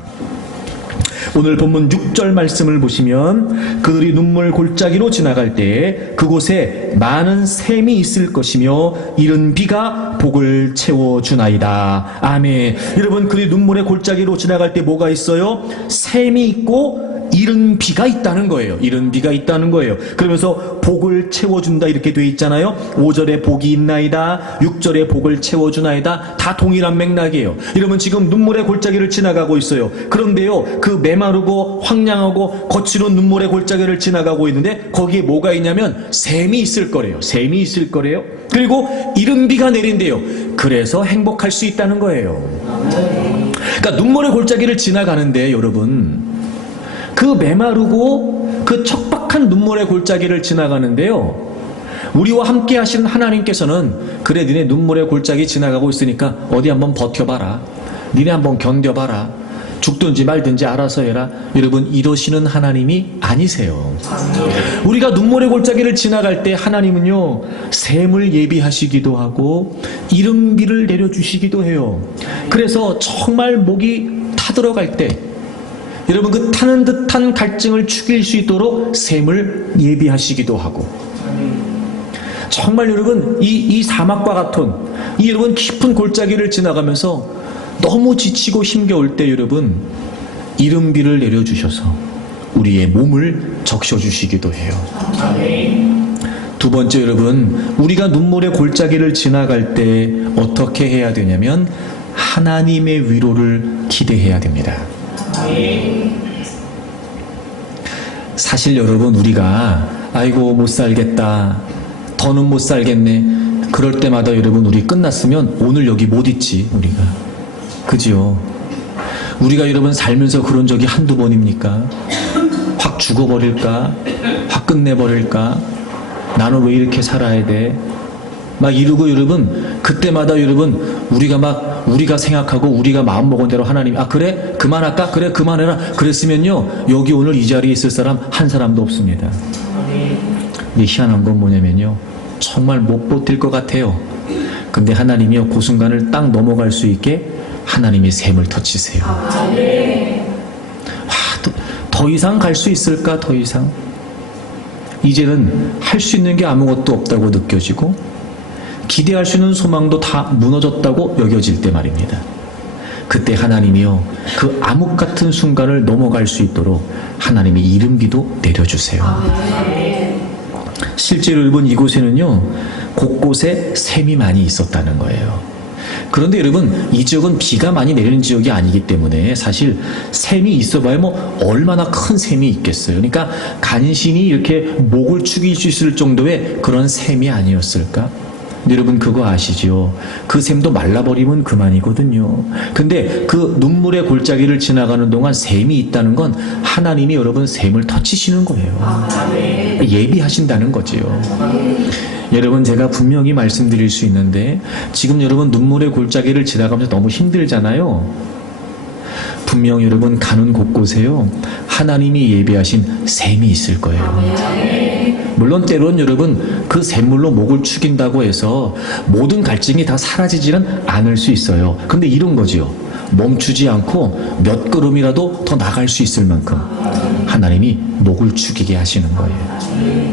오늘 본문 6절 말씀을 보시면 그들이 눈물 골짜기로 지나갈 때 그곳에 많은 샘이 있을 것이며 이른 비가 복을 채워주나이다. 아멘. 여러분, 그들이 눈물의 골짜기로 지나갈 때 뭐가 있어요? 샘이 있고 이른 비가 있다는 거예요. 이른 비가 있다는 거예요. 그러면서 복을 채워준다 이렇게 돼 있잖아요. 5절에 복이 있나이다, 6절에 복을 채워주나이다. 다 동일한 맥락이에요. 여러분, 지금 눈물의 골짜기를 지나가고 있어요. 그런데요, 그 메마르고 황량하고 거칠은 눈물의 골짜기를 지나가고 있는데 거기에 뭐가 있냐면 샘이 있을 거래요. 샘이 있을 거래요. 그리고 이른 비가 내린대요. 그래서 행복할 수 있다는 거예요. 그러니까 눈물의 골짜기를 지나가는데 여러분, 그 메마르고 그 척박한 눈물의 골짜기를 지나가는데요, 우리와 함께 하시는 하나님께서는 그래, 니네 눈물의 골짜기 지나가고 있으니까 어디 한번 버텨봐라, 니네 한번 견뎌봐라, 죽든지 말든지 알아서 해라. 여러분, 이러시는 하나님이 아니세요. 우리가 눈물의 골짜기를 지나갈 때 하나님은요, 샘을 예비하시기도 하고 이른 비를 내려주시기도 해요. 그래서 정말 목이 타들어갈 때 여러분, 그 타는 듯한 갈증을 죽일 수 있도록 샘을 예비하시기도 하고, 정말 여러분, 이 사막과 같은 이 여러분 깊은 골짜기를 지나가면서 너무 지치고 힘겨울 때 여러분, 이른 비를 내려주셔서 우리의 몸을 적셔주시기도 해요. 두 번째, 여러분, 우리가 눈물의 골짜기를 지나갈 때 어떻게 해야 되냐면 하나님의 위로를 기대해야 됩니다. 사실 여러분, 우리가 아이고 못 살겠다, 더는 못 살겠네, 그럴 때마다 여러분, 우리 끝났으면 오늘 여기 못 있지 우리가. 그지요? 우리가 여러분 살면서 그런 적이 한두 번입니까? 확 죽어버릴까? 확 끝내버릴까? 나는 왜 이렇게 살아야 돼? 막 이러고 여러분, 그때마다 여러분, 우리가 생각하고 우리가 마음먹은 대로 하나님이 그래? 그만할까? 그래 그만해라. 그랬으면요, 여기 오늘 이 자리에 있을 사람 한 사람도 없습니다. 근데 희한한 건 뭐냐면요, 정말 못 버틸 것 같아요. 근데 하나님이요, 그 순간을 딱 넘어갈 수 있게 하나님이 샘을 터치세요. 더 이상 갈 수 있을까? 더 이상? 이제는 할 수 있는 게 아무것도 없다고 느껴지고 기대할 수 있는 소망도 다 무너졌다고 여겨질 때 말입니다. 그때 하나님이요, 그 암흑 같은 순간을 넘어갈 수 있도록 하나님이 이른비도 내려주세요. 실제로 여러분, 이곳에는요 곳곳에 샘이 많이 있었다는 거예요. 그런데 여러분, 이 지역은 비가 많이 내리는 지역이 아니기 때문에 사실 샘이 있어봐야 뭐 얼마나 큰 샘이 있겠어요. 그러니까 간신히 이렇게 목을 축일 수 있을 정도의 그런 샘이 아니었을까? 여러분 그거 아시죠? 그 샘도 말라버리면 그만이거든요. 근데 그 눈물의 골짜기를 지나가는 동안 샘이 있다는 건 하나님이 여러분 샘을 터치시는 거예요. 예비하신다는 거지요. 여러분, 제가 분명히 말씀드릴 수 있는데 지금 여러분 눈물의 골짜기를 지나가면서 너무 힘들잖아요. 분명 여러분 가는 곳곳에요, 하나님이 예비하신 샘이 있을 거예요. 물론 때론 여러분 그 샘물로 목을 축인다고 해서 모든 갈증이 다 사라지지는 않을 수 있어요. 근데 이런 거지요, 멈추지 않고 몇 걸음이라도 더 나갈 수 있을 만큼 하나님이 목을 축이게 하시는 거예요.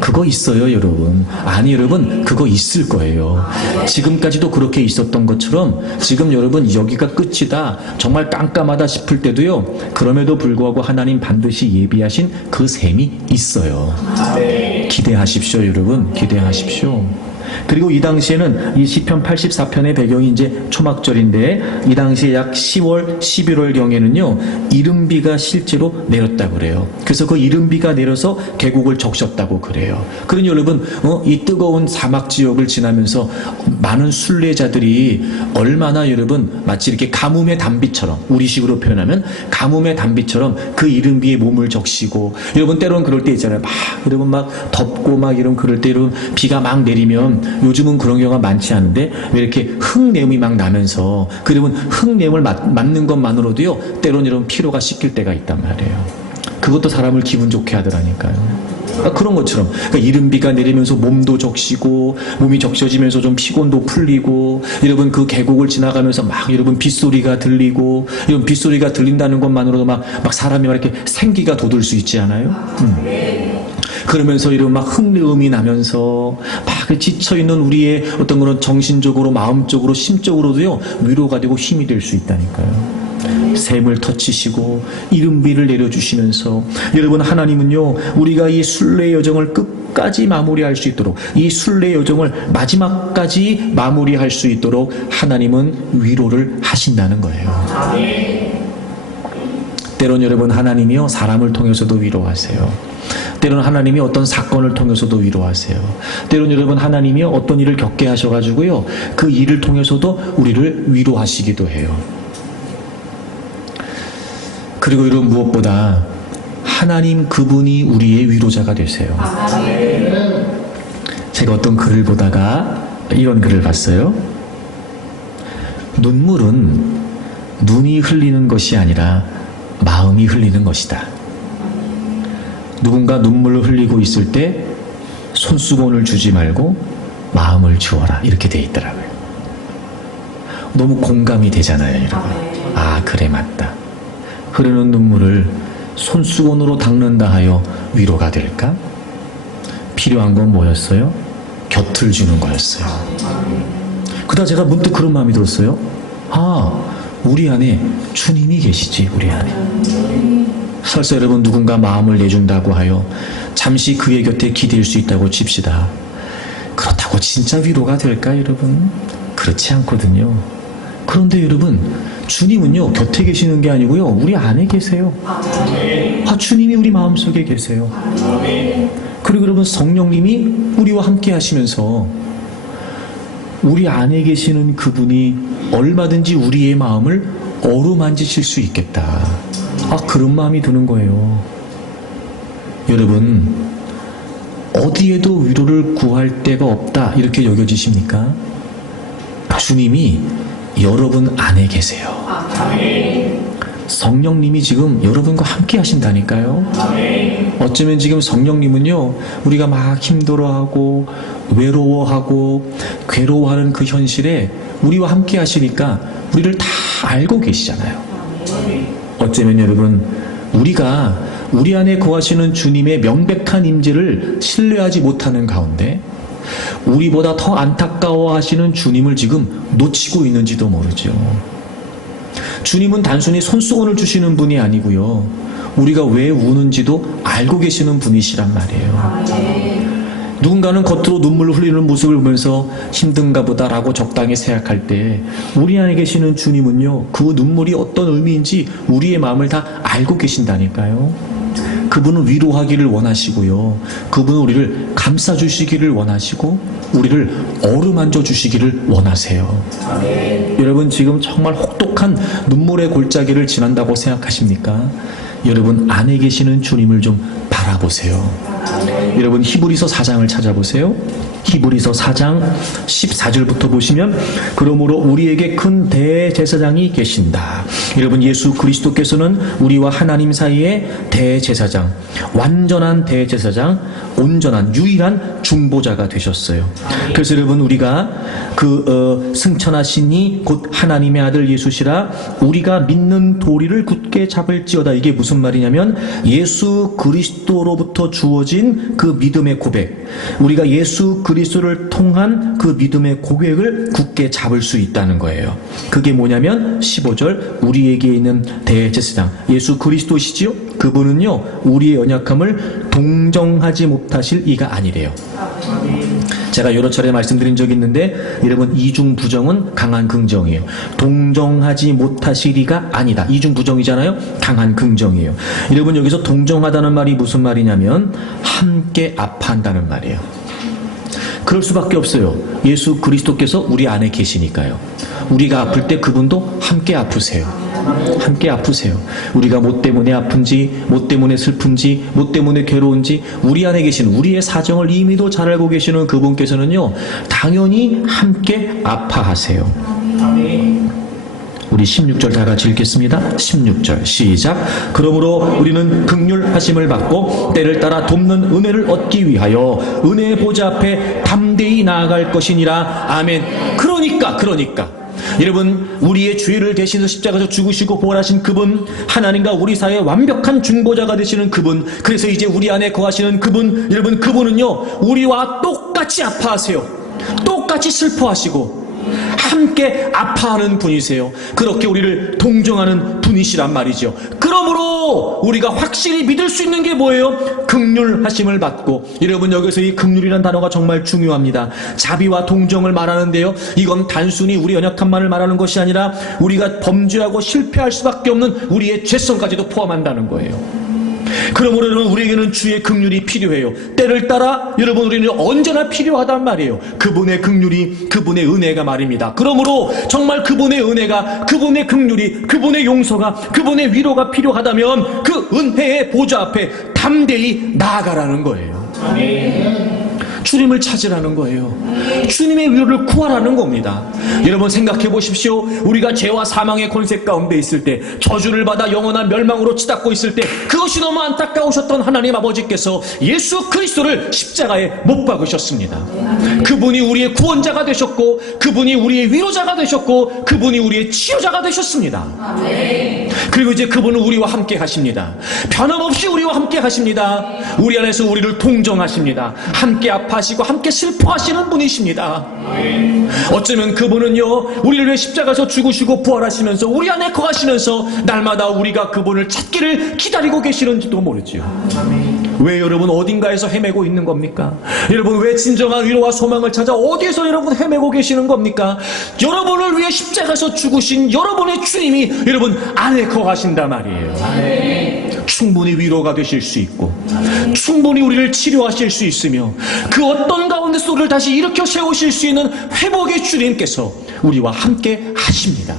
그거 있어요 여러분. 아니 여러분, 그거 있을 거예요. 지금까지도 그렇게 있었던 것처럼 지금 여러분 여기가 끝이다, 정말 깜깜하다 싶을 때도요, 그럼에도 불구하고 하나님 반드시 예비하신 그 샘이 있어요. 기대하십시오 여러분, 기대하십시오. 그리고 이 당시에는 이 시편 84편의 배경이 이제 초막절인데, 이 당시에 약 10월, 11월 경에는요, 이른비가 실제로 내렸다고 그래요. 그래서 그 이른비가 내려서 계곡을 적셨다고 그래요. 그러니 여러분, 이 뜨거운 사막 지역을 지나면서 많은 순례자들이 얼마나 여러분 마치 이렇게 가뭄의 단비처럼, 우리식으로 표현하면 가뭄의 단비처럼 그 이른비에 몸을 적시고, 여러분 때로는 그럴 때 있잖아요. 여러분 막 덥고 막 이런 그럴 때 여러분 비가 막 내리면, 요즘은 그런 경우가 많지 않은데 왜 이렇게 흙내음이 막 나면서, 그러면 흙내음을 맞는 것만으로도요 때로는 여러분 피로가 씻길 때가 있단 말이에요. 그것도 사람을 기분 좋게 하더라니까요. 그런 것처럼 그러니까 이른비가 내리면서 몸도 적시고, 몸이 적셔지면서 좀 피곤도 풀리고, 여러분 그 계곡을 지나가면서 막 여러분 빗소리가 들리고, 이런 빗소리가 들린다는 것만으로도 막 사람이 막 이렇게 생기가 돋을 수 있지 않아요? 그러면서 이런 막 흙내음이 나면서 막 지쳐있는 우리의 어떤 그런 정신적으로, 마음적으로, 심적으로도요 위로가 되고 힘이 될 수 있다니까요. 샘을 터치시고 이른비를 내려주시면서, 여러분 하나님은요 우리가 이 순례 여정을 끝까지 마무리할 수 있도록, 이 순례 여정을 마지막까지 마무리할 수 있도록 하나님은 위로를 하신다는 거예요. 때론 여러분 하나님이요 사람을 통해서도 위로하세요. 때로는 하나님이 어떤 사건을 통해서도 위로하세요. 때로는 여러분 하나님이 어떤 일을 겪게 하셔가지고요 그 일을 통해서도 우리를 위로하시기도 해요. 그리고 여러분 무엇보다 하나님 그분이 우리의 위로자가 되세요. 제가 어떤 글을 보다가 이런 글을 봤어요. 눈물은 눈이 흘리는 것이 아니라 마음이 흘리는 것이다. 누군가 눈물을 흘리고 있을 때 손수건을 주지 말고 마음을 주어라, 이렇게 돼 있더라고요. 너무 공감이 되잖아요 여러분. 그래 맞다. 흐르는 눈물을 손수건으로 닦는다 하여 위로가 될까? 필요한 건 뭐였어요? 곁을 주는 거였어요. 그러다 제가 문득 그런 마음이 들었어요. 우리 안에 주님이 계시지. 우리 안에 설사 여러분 누군가 마음을 내준다고 하여 잠시 그의 곁에 기댈 수 있다고 칩시다. 그렇다고 진짜 위로가 될까 여러분? 그렇지 않거든요. 그런데 여러분, 주님은요, 곁에 계시는 게 아니고요, 우리 안에 계세요. 주님이 우리 마음속에 계세요. 그리고 여러분, 성령님이 우리와 함께 하시면서 우리 안에 계시는 그분이 얼마든지 우리의 마음을 어루만지실 수 있겠다. 그런 마음이 드는 거예요. 여러분, 어디에도 위로를 구할 데가 없다 이렇게 여겨지십니까? 주님이 여러분 안에 계세요. 성령님이 지금 여러분과 함께 하신다니까요. 어쩌면 지금 성령님은요, 우리가 막 힘들어하고 외로워하고 괴로워하는 그 현실에 우리와 함께 하시니까 우리를 다 알고 계시잖아요. 어쩌면 여러분, 우리가 우리 안에 거하시는 주님의 명백한 임재를 신뢰하지 못하는 가운데 우리보다 더 안타까워하시는 주님을 지금 놓치고 있는지도 모르죠. 주님은 단순히 손수건을 주시는 분이 아니고요, 우리가 왜 우는지도 알고 계시는 분이시란 말이에요. 누군가는 겉으로 눈물을 흘리는 모습을 보면서 힘든가 보다라고 적당히 생각할 때 우리 안에 계시는 주님은요, 그 눈물이 어떤 의미인지 우리의 마음을 다 알고 계신다니까요. 그분은 위로하기를 원하시고요, 그분은 우리를 감싸주시기를 원하시고 우리를 어루만져 주시기를 원하세요. 여러분, 지금 정말 혹독한 눈물의 골짜기를 지난다고 생각하십니까? 여러분 안에 계시는 주님을 좀 바라보세요. 여러분, 히브리서 4장을 찾아보세요. 히브리서 4장 14절부터 보시면, 그러므로 우리에게 큰 대제사장이 계신다. 여러분, 예수 그리스도께서는 우리와 하나님 사이의 대제사장, 완전한 대제사장, 온전한 유일한 중보자가 되셨어요. 그래서 여러분, 우리가 승천하신 이 곧 하나님의 아들 예수시라 우리가 믿는 도리를 굳게 잡을지어다. 이게 무슨 말이냐면, 예수 그리스도로부터 주어진 그 믿음의 고백, 우리가 예수 그리스도를 통한 그 믿음의 고백을 굳게 잡을 수 있다는 거예요. 그게 뭐냐면 15절, 우리에게 있는 대제사장 예수 그리스도시지요. 그분은요, 우리의 연약함을 동정하지 못하실 이가 아니래요. 제가 여러 차례 말씀드린 적이 있는데, 여러분, 이중 부정은 강한 긍정이에요. 동정하지 못하실 이가 아니다. 이중 부정이잖아요. 강한 긍정이에요. 여러분, 여기서 동정하다는 말이 무슨 말이냐면 함께 아파한다는 말이에요. 그럴 수밖에 없어요. 예수 그리스도께서 우리 안에 계시니까요. 우리가 아플 때 그분도 함께 아프세요. 함께 아프세요. 우리가 뭐 때문에 아픈지, 뭐 때문에 슬픈지, 뭐 때문에 괴로운지 우리 안에 계신 우리의 사정을 이미도 잘 알고 계시는 그분께서는요, 당연히 함께 아파하세요. 우리 16절 다 같이 읽겠습니다. 16절 시작. 그러므로 우리는 긍휼하심을 받고 때를 따라 돕는 은혜를 얻기 위하여 은혜의 보좌 앞에 담대히 나아갈 것이니라. 아멘. 그러니까 여러분, 우리의 죄를 대신해서 십자가에서 죽으시고 부활하신 그분, 하나님과 우리 사이의 완벽한 중보자가 되시는 그분, 그래서 이제 우리 안에 거하시는 그분, 여러분, 그분은요, 우리와 똑같이 아파하세요. 똑같이 슬퍼하시고 함께 아파하는 분이세요. 그렇게 우리를 동정하는 분이시란 말이죠. 그러므로 우리가 확실히 믿을 수 있는 게 뭐예요? 긍휼하심을 받고. 여러분, 여기서 이 긍휼이라는 단어가 정말 중요합니다. 자비와 동정을 말하는데요, 이건 단순히 우리 연약함만을 말하는 것이 아니라 우리가 범죄하고 실패할 수밖에 없는 우리의 죄성까지도 포함한다는 거예요. 그러므로 여러분, 우리에게는 주의 긍휼이 필요해요. 때를 따라 여러분, 우리는 언제나 필요하단 말이에요. 그분의 긍휼이, 그분의 은혜가 말입니다. 그러므로 정말 그분의 은혜가, 그분의 긍휼이, 그분의 용서가, 그분의 위로가 필요하다면 그 은혜의 보좌 앞에 담대히 나아가라는 거예요. 아멘. 주님을 찾으라는 거예요. 주님의 위로를 구하라는 겁니다. 여러분, 생각해 보십시오. 우리가 죄와 사망의 권세 가운데 있을 때, 저주를 받아 영원한 멸망으로 치닫고 있을 때, 그것이 너무 안타까우셨던 하나님 아버지께서 예수 그리스도를 십자가에 못 박으셨습니다. 그분이 우리의 구원자가 되셨고, 그분이 우리의 위로자가 되셨고, 그분이 우리의 치유자가 되셨습니다. 그리고 이제 그분은 우리와 함께 하십니다. 변함없이 우리와 함께 하십니다. 우리 안에서 우리를 동정하십니다. 함께 아파하시고 함께 슬퍼하시는 분이십니다. 어쩌면 그분은요, 우리를 위해 십자가에서 죽으시고 부활하시면서 우리 안에 거하시면서 날마다 우리가 그분을 찾기를 기다리고 계시는지도 모르죠. 왜 여러분 어딘가에서 헤매고 있는 겁니까? 여러분 왜 진정한 위로와 소망을 찾아 어디에서 여러분 헤매고 계시는 겁니까? 여러분을 위해 십자가에서 죽으신 여러분의 주님이 여러분 안에 거하신단 말이에요. 충분히 위로가 되실 수 있고 충분히 우리를 치료하실 수 있으며 그 어떤 가운데서 우리를 다시 일으켜 세우실 수 있는 회복의 주님께서 우리와 함께 하십니다.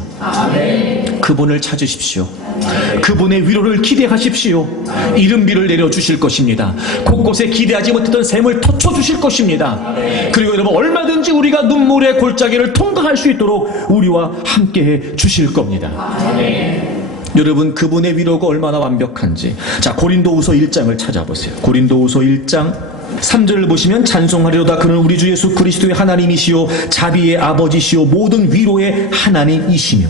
그분을 찾으십시오. 그분의 위로를 기대하십시오. 이른비를 내려주실 것입니다. 곳곳에 기대하지 못했던 샘을 터쳐주실 것입니다. 그리고 여러분 얼마든지 우리가 눈물의 골짜기를 통과할 수 있도록 우리와 함께해 주실 겁니다. 여러분 그분의 위로가 얼마나 완벽한지, 자 고린도후서 1장을 찾아보세요. 고린도후서 1장 3절을 보시면 찬송하리로다 그는 우리 주 예수 그리스도의 하나님이시요 자비의 아버지시요 모든 위로의 하나님이시며.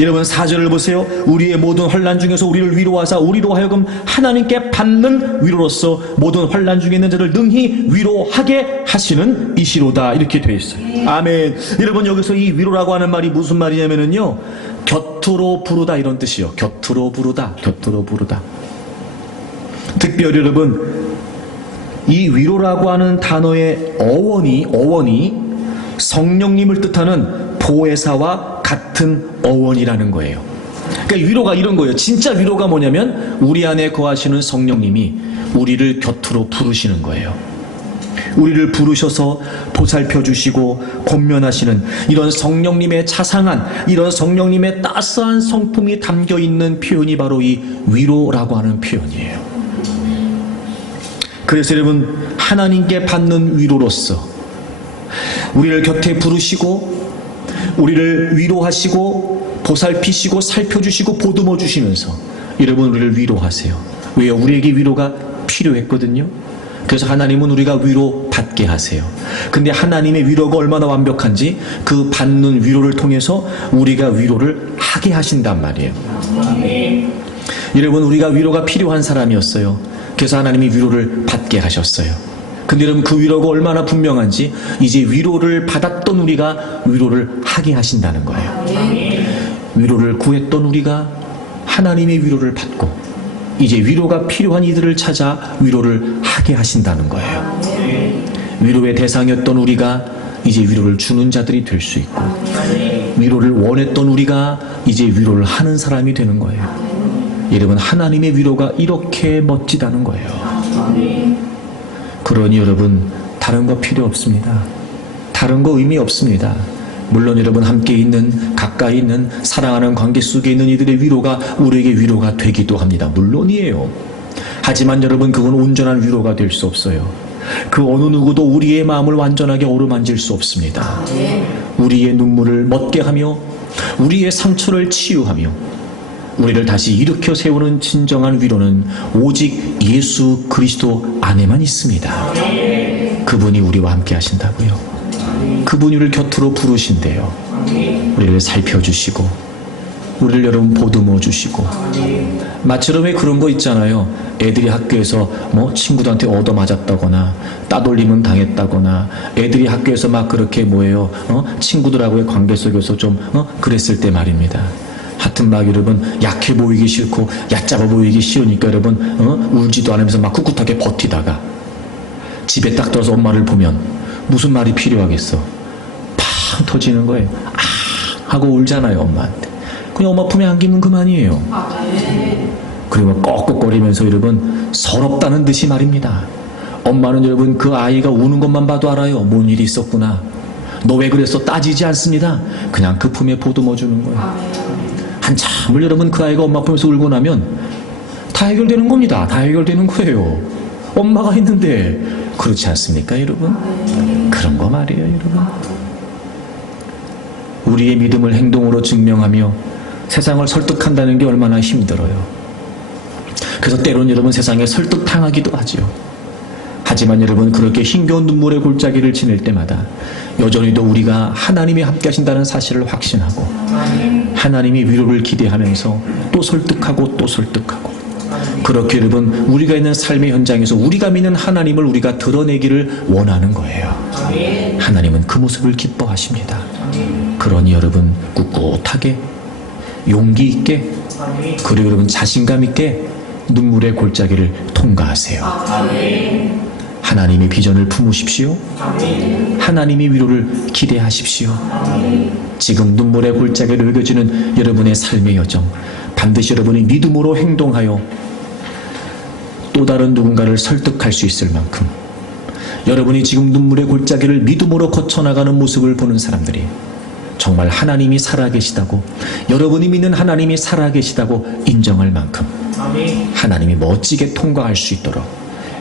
여러분 4절을 보세요. 우리의 모든 환난 중에서 우리를 위로하사 우리로 하여금 하나님께 받는 위로로서 모든 환난 중에 있는 자를 능히 위로하게 하시는 이시로다, 이렇게 되어 있어요. 아멘. 여러분 여기서 이 위로라고 하는 말이 무슨 말이냐면요, 곁으로 부르다 이런 뜻이요. 곁으로 부르다, 곁으로 부르다. 특별히 여러분 이 위로라고 하는 단어의 어원이 성령님을 뜻하는 보혜사와 같은 어원이라는 거예요. 그러니까 위로가 이런 거예요. 진짜 위로가 뭐냐면 우리 안에 거하시는 성령님이 우리를 곁으로 부르시는 거예요. 우리를 부르셔서 보살펴 주시고 권면하시는 이런 성령님의 자상한, 이런 성령님의 따스한 성품이 담겨 있는 표현이 바로 이 위로라고 하는 표현이에요. 그래서 여러분 하나님께 받는 위로로서 우리를 곁에 부르시고 우리를 위로하시고 보살피시고 살펴주시고 보듬어 주시면서 여러분 우리를 위로하세요. 왜요? 우리에게 위로가 필요했거든요. 그래서 하나님은 우리가 위로 받게 하세요. 근데 하나님의 위로가 얼마나 완벽한지 그 받는 위로를 통해서 우리가 위로를 하게 하신단 말이에요. 여러분 우리가 위로가 필요한 사람이었어요. 그래서 하나님이 위로를 받게 하셨어요. 근데 여러분 그 위로가 얼마나 분명한지 이제 위로를 받았던 우리가 위로를 하게 하신다는 거예요. 위로를 구했던 우리가 하나님의 위로를 받고 이제 위로가 필요한 이들을 찾아 위로를 하게 하신다는 거예요. 위로의 대상이었던 우리가 이제 위로를 주는 자들이 될 수 있고 위로를 원했던 우리가 이제 위로를 하는 사람이 되는 거예요. 여러분 하나님의 위로가 이렇게 멋지다는 거예요. 그러니 여러분 다른 거 필요 없습니다. 다른 거 의미 없습니다. 물론 여러분 함께 있는, 가까이 있는, 사랑하는 관계 속에 있는 이들의 위로가 우리에게 위로가 되기도 합니다. 물론이에요. 하지만 여러분 그건 온전한 위로가 될 수 없어요. 그 어느 누구도 우리의 마음을 완전하게 어루만질 수 없습니다. 우리의 눈물을 멎게 하며 우리의 상처를 치유하며 우리를 다시 일으켜 세우는 진정한 위로는 오직 예수 그리스도 안에만 있습니다. 그분이 우리와 함께 하신다고요. 그분이 우리를 곁으로 부르신대요. 우리를 살펴주시고 우리를 여러분 보듬어 주시고 마처럼 왜 그런 거 있잖아요. 애들이 학교에서 뭐 친구들한테 얻어맞았다거나 따돌림은 당했다거나 애들이 학교에서 막 그렇게 뭐예요, 친구들하고의 관계 속에서 좀 그랬을 때 말입니다. 하여튼 막 여러분 약해 보이기 싫고 얕잡아 보이기 싫으니까 여러분 울지도 않으면서 막 꿋꿋하게 버티다가 집에 딱 들어서 엄마를 보면 무슨 말이 필요하겠어? 팡 터지는 거예요. 아 하고 울잖아요. 엄마한테. 그냥 엄마 품에 안기면 그만이에요. 그리고 꺽꺽거리면서 여러분 서럽다는 듯이 말입니다. 엄마는 여러분 그 아이가 우는 것만 봐도 알아요. 뭔 일이 있었구나. 너 왜 그랬어? 따지지 않습니다. 그냥 그 품에 보듬어 주는 거예요. 한참을 여러분 그 아이가 엄마 품에서 울고 나면 다 해결되는 겁니다. 다 해결되는 거예요. 엄마가 있는데. 그렇지 않습니까 여러분? 그런 거 말이에요 여러분. 우리의 믿음을 행동으로 증명하며 세상을 설득한다는 게 얼마나 힘들어요. 그래서 때론 여러분 세상에 설득당하기도 하죠. 하지만 여러분 그렇게 힘겨운 눈물의 골짜기를 지낼 때마다 여전히도 우리가 하나님이 함께 하신다는 사실을 확신하고 하나님이 위로를 기대하면서 또 설득하고 또 설득하고 그렇게 여러분 우리가 있는 삶의 현장에서 우리가 믿는 하나님을 우리가 드러내기를 원하는 거예요. 하나님은 그 모습을 기뻐하십니다. 그러니 여러분 꿋꿋하게 용기 있게 그리고 여러분 자신감 있게 눈물의 골짜기를 통과하세요. 하나님의 비전을 품으십시오. 하나님의 위로를 기대하십시오. 지금 눈물의 골짜기를 느껴지는 여러분의 삶의 여정, 반드시 여러분이 믿음으로 행동하여 또 다른 누군가를 설득할 수 있을 만큼, 여러분이 지금 눈물의 골짜기를 믿음으로 거쳐나가는 모습을 보는 사람들이 정말 하나님이 살아계시다고, 여러분이 믿는 하나님이 살아계시다고 인정할 만큼 하나님이 멋지게 통과할 수 있도록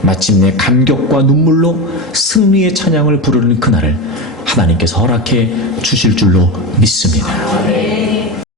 마침내 감격과 눈물로 승리의 찬양을 부르는 그날을 하나님께서 허락해 주실 줄로 믿습니다.